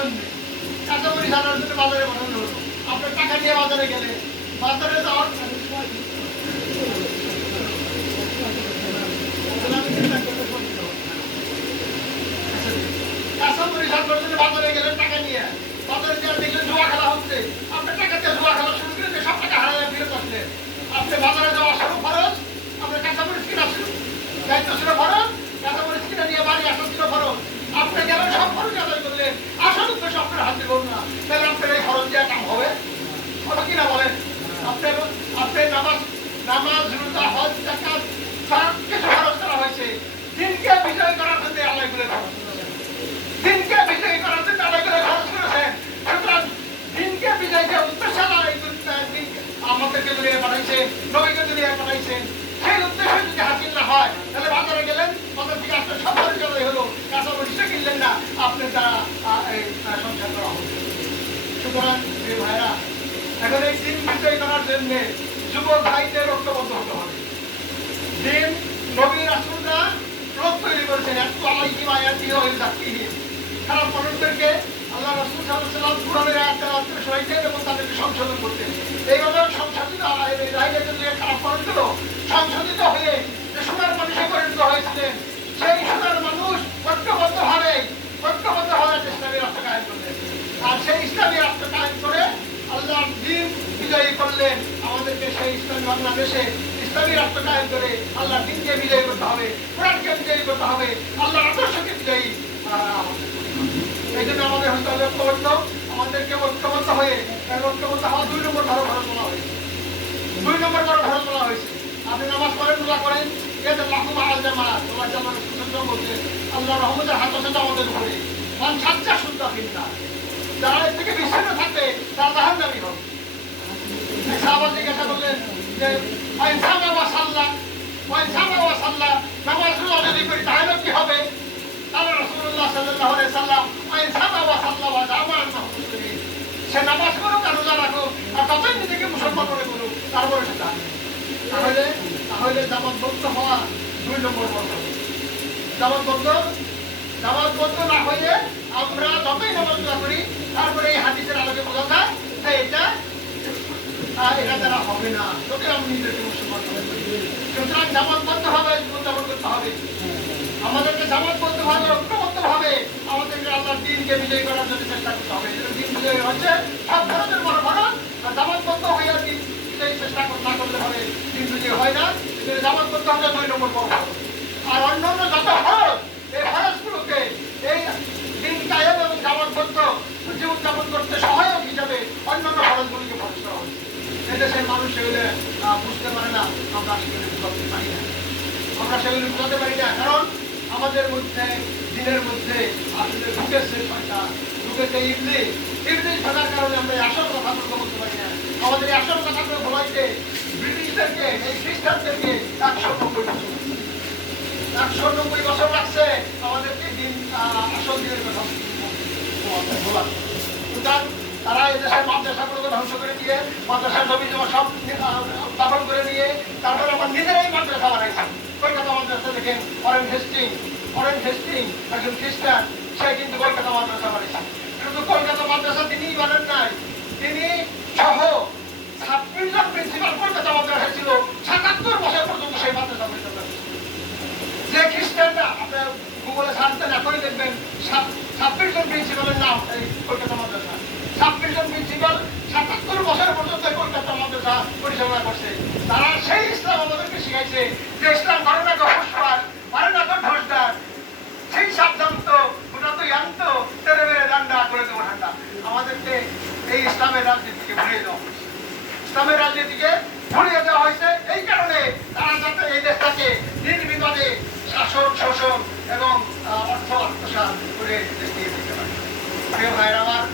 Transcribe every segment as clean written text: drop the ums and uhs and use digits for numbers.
জন্য, কাঁচামরিচ আনার জন্য বাজারে পাঠানো হলো। আপনার টাকা নিয়ে বাজারে গেলে বাজারে যাওয়ার কাঁচামরিচ আনার জন্য বাজারে গেলেন টাকা নিয়ে, বাজারে গিয়ে দেখলেন জুয়া খেলা হচ্ছে, আপনার টাকা দিয়ে জুয়া খেলা শুরু করে সব টাকা হারায় ফিরত আসলেন। আপনি বাজারে যাওয়া শুরু খরচ, আপনার কাঁচামরিচ কিনা দায়িত্ব ছিল খরচ, কাঁচামরিচ কিনে নিয়ে বাড়ি আসা ছিল খরচ। আপনি গেলেন সব খরচ আদায় করলেন, আসল উদ্দেশ্য আপনার হাতে করুন না, তাহলে আপনার এই খরচ দেওয়া কাম হবে কথা কিনা বলেন? আপনি নামাজ রোজা হজ জাকাত সব কিছু খরচ করা হয়েছে, দিনকে বিজয় করার জন্য আল্লাহ করে খরচ করেছেন, দিনকে বিজয় করার জন্য আল্লাহ করে খরচ করেছেন। সুতরাং দিনকে বিজয় যে উদ্দেশ্য আমাদেরকে দুনিয়া পাঠাইছেন, নবীকে দুনিয়া পাঠাইছেন, সেই উদ্দেশ্য যদি হাসিল না হয় তাহলে বাজারে গেলেন, বাজার থেকে আসলে সব খরচ আদায় হলো, কাঁচা মরিচটা কিনলেন না, আপনার দ্বারা সংসার করা হবে। সুতরাং ভাইরা, এখন এই দিন বিজয় করার জন্য যুবক ভাইদের ঐক্যবদ্ধ হতে হবে। দিন নবী রাসূলরা লোক তৈরি করেছেন, একটু আলাইহি আয়াতি ওই জাতিহীন খারাপ মানুষদেরকে আল্লাহ রাসূল সাল্লাল্লাহু আলাইহি ওয়াসাল্লাম কুরআনের আয়াত তেলাওয়াত করে শোনাইতেন এবং তাদেরকে সংশোধন করতেন। এইভাবে সংশোধিত রাইলের যে খারাপ মানুষগুলো সংশোধিত হয়ে যে সোনার মানুষে পরিণত হয়েছিলেন, সেই সোনার মানুষ ঐক্যবদ্ধভাবে ইসলামী রাষ্ট্র কায়েম করলেন। আর সেই ইসলামী রাষ্ট্র কায়েম করে আল্লাহর দ্বীন বিজয়ী করলেন। আমাদেরকে সেই ইসলামী বাংলাদেশে ইসলামী রাষ্ট্র কায়েম করে আল্লাহর দ্বীনকে বিজয়ী করতে হবে, কোরআনকে বিজয়ী করতে হবে, আল্লাহর আদর্শকে বিজয়ী। এই জন্য আমাদের হতে হবে ঐক্যবদ্ধ, আমাদেরকে ঐক্যবদ্ধ হয়ে ঐক্যবদ্ধ হওয়া 2 নম্বর বড় ধরন বলা হয়েছে। 2 নম্বর বড় ধরন বলা হয়েছে। আপনি নামাজ পড়েন, রোজা করেন, এতে লাখু মাল জামাত তোমরা জামাত সুন্দর বলছে আল্লাহ রহমতের হাত আছে আমাদের উপরে। মান সাজ্জা শুদ্ধ ভিন্না, যারা এর থেকে বিচ্ছিন্ন থাকবে তারা জাহান্নামী হবে। সাহাবা জিজ্ঞাসা করলেন যে ওয়াইনসামা ওয়া সাল্লাহ, নামাজ রোজা যদি করি তাহলে কি হবে? আল্লাহ রাসূলুল্লাহ সাল্লাল্লাহু আলাইহি সাল্লাম ওয়াইনসামা ওয়া সাল্লাহ ওয়া জামাআন মুসলিমিন, সে নামাজ করুক আর রোজা রাখুক আর যতই নিজেকে মুসলমান মনে করুক, তারপরে সেটা তাহলে জামাতবদ্ধ হওয়া 2 নম্বর বন্ধ। জামাতবদ্ধ না হয়ে আমরা যতই নামাজ রোজা করি, তারপরে এই হাদিসের আলোকে বোঝা যায় যে এটা দ্বারা হবে না, যদি আমি নিজেকে মুসলমান মনে করি। সুতরাং জামাতবদ্ধভাবে জীবনযাপন করতে হবে, আমাদেরকে জামাতবদ্ধভাবে ঐক্যবদ্ধভাবে আমাদেরকে আল্লাহর দ্বীনকে বিজয়ী করার জন্য চেষ্টা করতে হবে। দ্বীন বিজয়ী হচ্ছে সব ধরনের বড় ফরজ, আর জামাতবদ্ধ হয়ে দ্বীন বিজয়ী চেষ্টা না করলে হবে দ্বীন বিজয়ী হয় না। জামাতবদ্ধ হলে 2 নম্বর বড় ফরজ। আর অন্যান্য যত ফরজ, এই ফরজগুলোকে এই দিন কায়েম এবং জামাতবদ্ধ জীবনযাপন করতে সহায়ক হিসাবে অন্যান্য ফরজগুলিকে ফরজ করা হয়েছে। এদেশের মানুষ সেগুলো বুঝতে পারে না, আমরা সেগুলো বুঝতে পারি না, কারণ আমাদের মধ্যে দিনের মধ্যে আসলে ঢুকেছে শয়তান, ঢুকেছে ইবলিস থাকার কারণে আমরা আসল কথা বলতে পারি না। আমাদের এই আসল কথাগুলো বলাইতে ব্রিটিশদেরকে, এই খ্রিস্টানদেরকে 190 বছর লাগছে আমাদেরকে দিন আসল দিনের কথা বলা। সুতরাং তারা এদেশের মাদ্রাসাগুলোকে ধ্বংস করে দিয়ে, মাদ্রাসার জমি জমা সব দখল করে নিয়ে তারপরে আমার নিজেরাই মাদ্রাসা বানাইছে। কলকাতা মাদ্রাসা দেখেন, অরেঞ্জ হেস্টিং একজন খ্রিস্টান, সে কিন্তু কলকাতা মাদ্রাসা বানিয়েছে। শুধু কলকাতা মাদ্রাসা তিনিই বানান নাই, তিনি সহ 26 জন প্রিন্সিপাল কলকাতা মাদ্রাসা ছিল 77 বছর পর্যন্ত সেই মাদ্রাসা পরিচালনা করেছে। যে খ্রিস্টানরা আপনার গুগলে সার্চ না করে দেখবেন 26 জন প্রিন্সিপালের নাম এই কলকাতা মাদ্রাসা। 26 জন প্রিন্সিপাল 77 বছর পর্যন্ত কলকাতা মাদ্রাসা পরিচালনা করছে। তারা সেই ইসলাম আমাদেরকে শিখাইছে যে ইসলাম করে না ঘোষপাত, করে না ঘোষদার, সেই সাবধান্ত ওটা তো জানতো তেরে বেড়ে ডান্ডা করে দেবো ঠান্ডা। আমাদেরকে এই ইসলামের রাজনীতিকে ভুলিয়ে দেওয়া হয়েছে, ইসলামের রাজনীতিকে ভুলিয়ে দেওয়া হয়েছে। এই কারণে তারা যাতে এই দেশটাকে নির্বিবাদে শাসন, শোষণ এবং অর্থ আত্মসাৎ করে দেখিয়ে দিতে পারে। প্রিয় ভাইয়ের আমার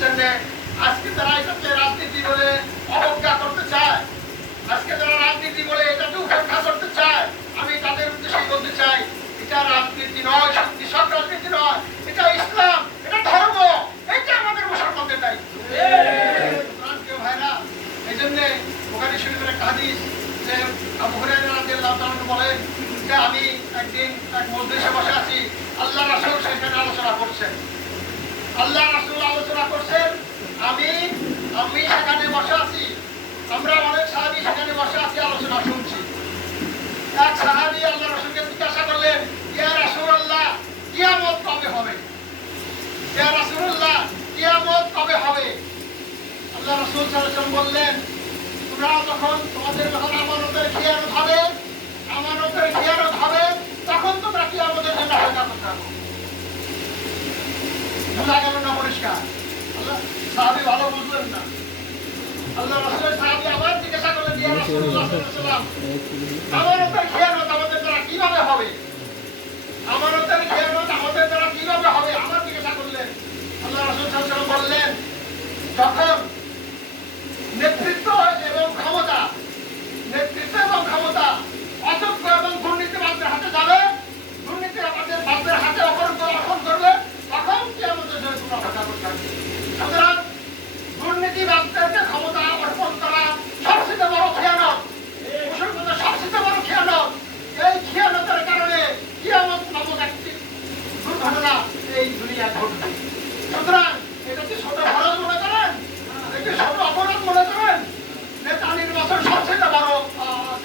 জন্য আজকে তারা এটাকে রাজনীতি বলে অবজ্ঞা করতে চায়, আজকে যারা রাজনীতি বলে এটাকে উপেক্ষা করতে চায়, আমি তাদের উদ্দেশ্যে বলতে চাই এটা রাজনীতি নয়, সত্যি সব রাজনীতি নয়, এটা ইসলাম, এটা ধর্ম, এটা আমাদের মুসলমানদের দায়িত্ব। প্রিয় ভাইরা, এই জন্য বুখারী শরীফের একটা হাদিস যে আবু হুরায়রা রাদিয়াল্লাহু তাআলা বলেন যে আমি একদিন এক মজলিসে বসে আছি, আল্লাহ রাসূল সেখানে আলোচনা করছেন। আল্লাহ রাসূল আলোচনা করছেন, আমি আমি সেখানে বসে আছি, আমরা অনেক সাহাবী সেখানে বসে আছি, আলোচনা শুনছি। এক সাহাবী আল্লাহ রাসূলকে জিজ্ঞাসা করলেন, ইয়া রাসূলুল্লাহ, কিয়ামত কবে হবে? ইয়া রাসূলুল্লাহ, কিয়ামত কবে হবে? আল্লাহ রাসূল সাল্লাল্লাহু আলাইহি ওয়াসাল্লাম বললেন, তোমরা তোমাদের যখন আমানতের খিয়ানত হবে তখন তোমরা কিয়ামতের জন্য অপেক্ষা করতে থাকো। বোঝা গেল না পরিষ্কার? আল্লাহ সাহাবী ভালো বুঝলেন না। আল্লাহ রাসূলের সাহাবী আবার জিজ্ঞাসা করলেন, ইয়া রাসূলুল্লাহ সাল্লাল্লাহু আলাইহি ওয়াসাল্লাম, আমানতের খিয়ানত আমাদের দ্বারা কিভাবে হবে? আমানতের খিয়ানত আমাদের দ্বারা কিভাবে হবে? আবার জিজ্ঞাসা করলেন। আল্লাহ রাসূল সাল্লাল্লাহু আলাইহি ওয়াসাল্লাম বললেন, যখন নেতৃত্ব এবং ক্ষমতা অযোগ্য এবং দুর্নীতিবাজদের হাতে যাবে, দুর্নীতিবাজদের হাতে অর্পণ করবে, তখন কিয়ামতের জন্য তোমরা অপেক্ষা করতে থাকবে। সুতরাং দুর্নীতিবাজদেরকে ক্ষমতা অর্পণ করা সবচেয়ে বড় খেয়ানত, মুসলমানদের সবচেয়ে বড় খেয়ানত। এই খেয়ানতের কারণে কিয়ামত নামক একটি দুর্ঘটনা এই দুনিয়ায় ঘটবে। সুতরাং এটা কি ছোট খরচ মনে করেন? এটা ছোট অপরাধ মনে করেন? নেতা নির্বাচন সবচেয়ে বড়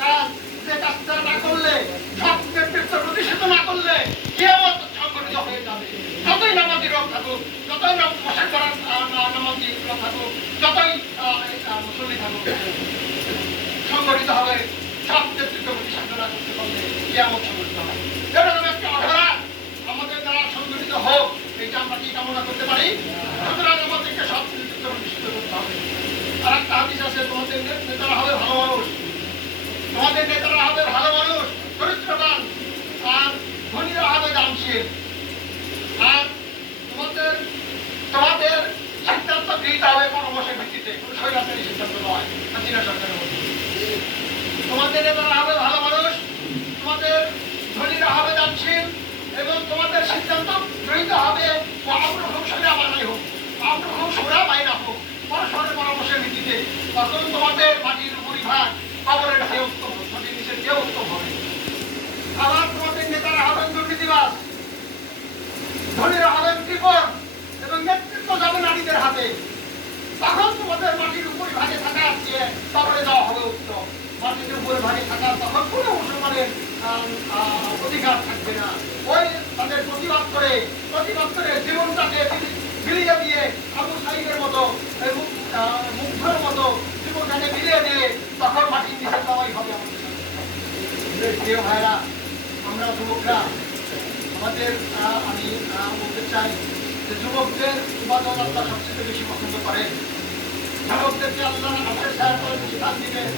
কাজ, যে কাজটা না করলে, সব নেতৃত্ব প্রতিষ্ঠিত না করলে কিয়ামত সংগঠিত হয়ে যাবে। যতই নামাজি লোক থাকুক, যতই নামাজি লোক থাকুক, যতই মুসল্লি থাকুক, সংগঠিত হবে। সব নেতৃত্ব প্রতিষ্ঠিত না করতে পারলে কিয়ামত সংগঠিত হবে। এরকম একটা অপরাধ আমাদের দ্বারা সংগঠিত হোক, এটা আমরা কি কামনা করতে পারি? সুতরাং আমাদেরকে সব নেতৃত্ব প্রতিষ্ঠিত করতে হবে। আর একটা হাদিস আছে, তোমাদের নেতারা হবে ভালো মানুষ, তোমাদের নেতারা হবে ভালো মানুষ, চরিত্রবান, আর ধনীরা হবে দানশীল। আর তোমাদের সিদ্ধান্ত গৃহীত হবে পরামর্শের ভিত্তিতে, কোনো স্বৈরাচারী সিদ্ধান্ত নয়। হাসিনা সরকারের মধ্যে তোমাদের নেতারা হবে ভালো মানুষ, তোমাদের ধনীরা হবে দানশীল, এবং তোমাদের সিদ্ধান্ত গৃহীত হবে পরস্পরের পরামর্শের ভিত্তিতে। তখন তোমাদের মাটির পরিভাগ কবরের চেয়ে উত্তম, মাটির নিচের চেয়ে উত্তম হবে। আবার তোমাদের নেতারা হবেন দুর্নীতিবাজ, ধনীরা হবেন কৃপণ, এবং নেতৃত্ব যাবে নারীদের হাতে। তখন তোমাদের মাটির উপরে ভাগে থাকার চেয়ে কবরে দেওয়া হবে উত্তম। মাটির উপরে ভাগে থাকার তখন কোনো মুসলমানের অধিকার থাকবে না। ওই তাদের প্রতিবাদ করে জীবনটাকে বিলিয়ে দিয়ে, আবু সাইদের মতো মুগ্ধের মতো জীবনটাকে বিলিয়ে দিয়ে তখন মাটির নিচে দেওয়াই হবে আমাদের সাথে। প্রিয় ভাইরা, আমরা যুবকরা আমাদের আমি বলতে চাই যে যুবকদের ইবাদত আল্লাহ সবচেয়ে বেশি পছন্দ করেন। যুবকদেরকে আল্লাহ আমাদের সাহায্য করে বেশি দান দিবেন।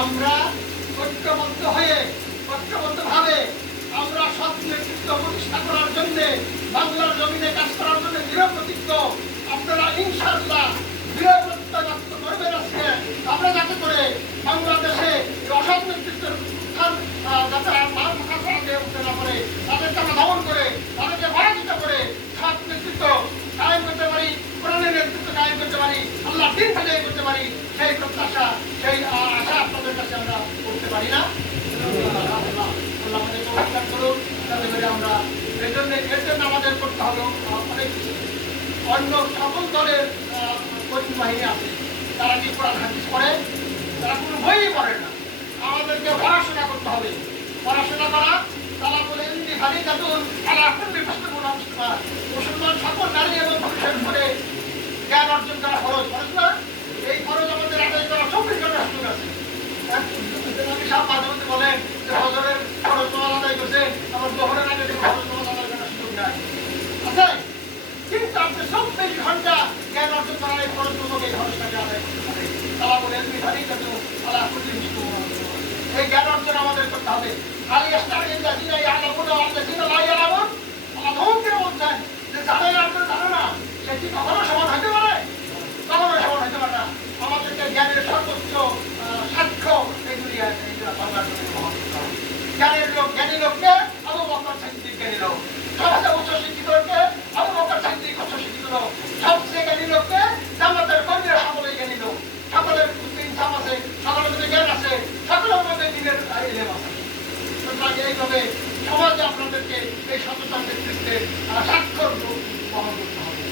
আমরা ঐক্যবদ্ধভাবে আমরা সৎ নেতৃত্ব প্রতিষ্ঠা করার জন্য, বাংলার জমিনে কাজ করার জন্য দৃঢ় প্রতিজ্ঞ। আপনারা ইনশাআল্লাহ দৃঢ় প্রতিজ্ঞা ব্যক্ত করবেন আজকে। আমরা যাতে করে বাংলাদেশে অসৎ নেতৃত্বের যাতে মান মুখাতে উঠতে না পারে, তাদেরকে আমরা দমন করে, তাদেরকে পরাজিত করে সৎ নেতৃত্ব কায়েম করতে পারি, কোরআনের নেতৃত্ব কায়েম করতে পারি, আল্লাহ দিন বিজয় করতে পারি, সেই প্রত্যাশা, সেই আশা আপনাদের কাছে আমরা করতে পারি না? আল্লাহ আমাদেরকে অনুষ্ঠান করুন, যাতে করে আমরা এর জন্য আমাদের করতে হবে অনেক কিছু। অন্য সকল দলের কর্মী বাহিনী আছে, তারা কি কোরআন হাদিস পড়ে? তারা কোনো বইই পড়ে না। আমাদেরকে পড়াশোনা করতে হবে। পড়াশোনা করা, তারা বলে ভারী কাতুন তারা করবে মুসলমান সকল নারী এবং পুরুষের উপরে জ্ঞান অর্জন করা খরচ না। এই খরচ আমাদের আদায় করা 24 ঘন্টা সুযোগ আছে। সব মাঝে মধ্যে বলেন যে হজরের খরচ তোমার আদায় করছে, আমার দহরের আগে খরচ তোমার আদায় করার সুযোগ নাই আছে। কিন্তু আপনি 24 ঘন্টা জ্ঞান অর্জন করার এই খরচ তোমাকে এই খরচটাকে আদায় করতে হবে। তারা বলেন ভারী কাতুন তারা করবে এই জ্ঞান অর্জন আমাদের করতে হবে। আল্লাহ বলছেন যে যাদের আপনার ধারণা সেটি কখনো সমান হতে পারে, কখনো সমান হতে পারে না। আমাদেরকে জ্ঞানের সর্বোচ্চ সাক্ষ্য এই দুনিয়ায় বাংলার জন্য গ্রহণ করতে হবে। জ্ঞানী লোককে আবু বকর সিদ্দিক জ্ঞানী লোক, সবচেয়ে উচ্চ শিক্ষিত লোককে আবু বকর সিদ্দিক উচ্চ শিক্ষিত লোক, সবচেয়ে জ্ঞানী লোককে জান্নাতের কর্মীরা সকলেই জ্ঞানী লোক। সকলের ইনসাফ আছে, সকলের মধ্যে জ্ঞান আছে, সকলের মধ্যে দিনের ইলম আছে। সুতরাং এইভাবে সমাজে আপনাদেরকে এই সচেতন নেতৃত্বে স্বাক্ষর বহন করতে হবে।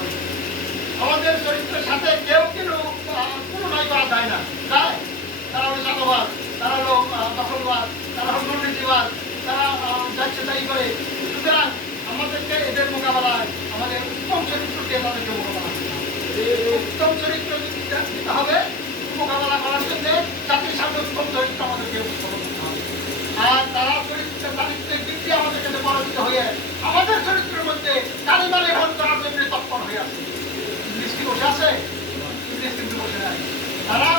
হবে। আমাদের চরিত্রের সাথে কেউ কিন্তু তুলনাই করা যায় না, যায়? তারা হলো চাঁদাবাজ, তারা হলো দখলবাজ, তারা হলো দুর্নীতিবাজ, তারা যাচ্ছে তাই করে। সুতরাং আমাদেরকে এদের মোকাবেলায় আমাদের উত্তম চরিত্র দিয়ে তাদেরকে মোকাবেলা করতে হবে। উত্তম চরিত্র দিতে হবে মোকাবেলা করার জন্য, জাতির সামনে উত্তম চরিত্র আমাদেরকে উপস্থাপন করতে হবে। আর তারা চরিত্রের চারিত্রিক দিক দিয়ে আমাদের কাছে পরাজিত হয়ে আমাদের চরিত্রের মধ্যে কালিমালি ভোট করার জন্য তৎপর হয়ে আছে। ইংলিশ কি বসে আছে? ইংলিশ কিন্তু বসে নাই। তারা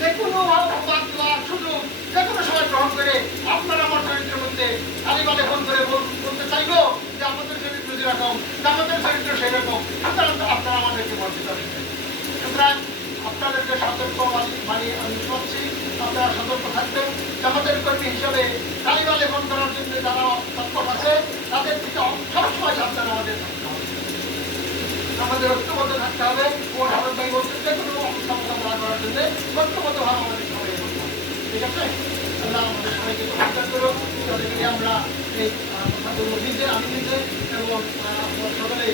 যে কোনো অপবাদ দেওয়ার সুযোগ যে কোনো সময় গ্রহণ করে আপনার আমার চরিত্রের মধ্যে কালিমালি ভোট করে বলতে চাইবো যে আমাদের চরিত্র যেরকম, আমাদের চরিত্র সেই রকম, সুতরাং আপনারা আমাদেরকে বঞ্চিত হয়েছেন। সুতরাং আপনাদেরকে সতর্ক বানিয়ে আমি করছি, আপনারা সতর্ক থাকবেন। জামাতের কর্মী হিসাবে কালিমা লেখন করার জন্য যারা তৎপর আছে তাদের থেকে সবসময় সাবধান আমাদের থাকতে হবে। আমাদের ঐক্যবদ্ধ থাকতে হবে। ও ঢালক ভাই বলছেন যে কোনো অবস্থা মোকাবেলা করার জন্য ঐক্যবদ্ধভাবে আমাদের সবাই করতে হবে। ঠিক আছে? আল্লাহ আমাদের সবাইকে সহায়তা করুন। তাদেরকে আমরা এই কথাগুলো নিজে, আমি নিজে এবং সকলেই